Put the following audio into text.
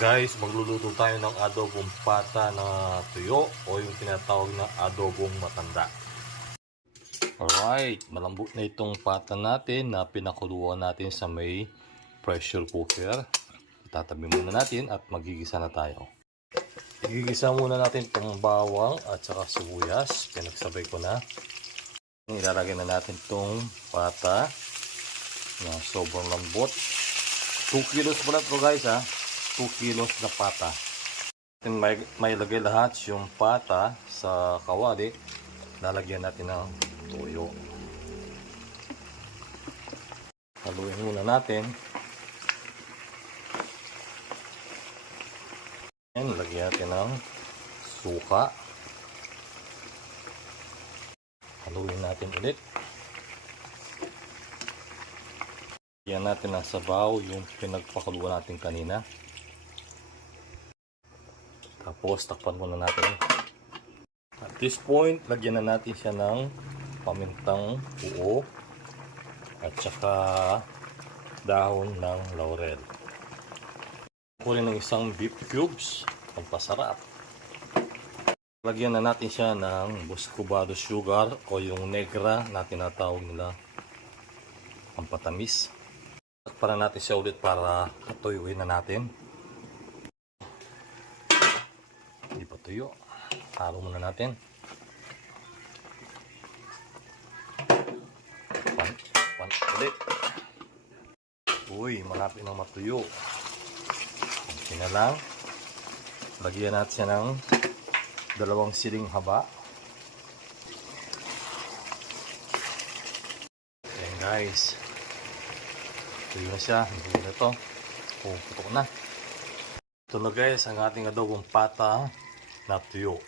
Guys, magluluto tayo ng adobong pata na tuyo o yung tinatawag na adobong matanda. Alright, malambot na itong pata natin na pinakuluan natin sa may pressure cooker. Itatabi muna natin at magigisa na tayo. Igigisa muna natin itong bawang at saka sibuyas. Pinagsabay ko na. Ilalagay na natin itong pata na sobrang lambot. 2 kilos pala ito guys ha. 2 kilos na pata. May lagay lahat yung pata sa kawali. Lalagyan natin ng toyo. Haluin muna natin. And lagyan natin ng suka. Haluin natin ulit. Lagyan natin ng sabaw yung pinagpakuluan natin kanina. Tapos takpan muna natin. At this point, lagyan na natin siya ng pamintang buo at saka dahon ng laurel. Kunin ng isang beef cubes, pampasarap. Lagyan na natin siya ng muscovado sugar o yung negra na tinatawag nila pampatamis. Takpan natin siya ulit para patuyuin na natin. Hindi pa tuyo. Halo muna natin. Pan ulit. Uy, malapit na matuyo. Okay na lang. Lagyan natin siya ng 2 siling haba. Ayan guys. Tuyo na siya. Tuyo na ito. Puputok na. Ito na guys ang ating adobong pata na tuyo.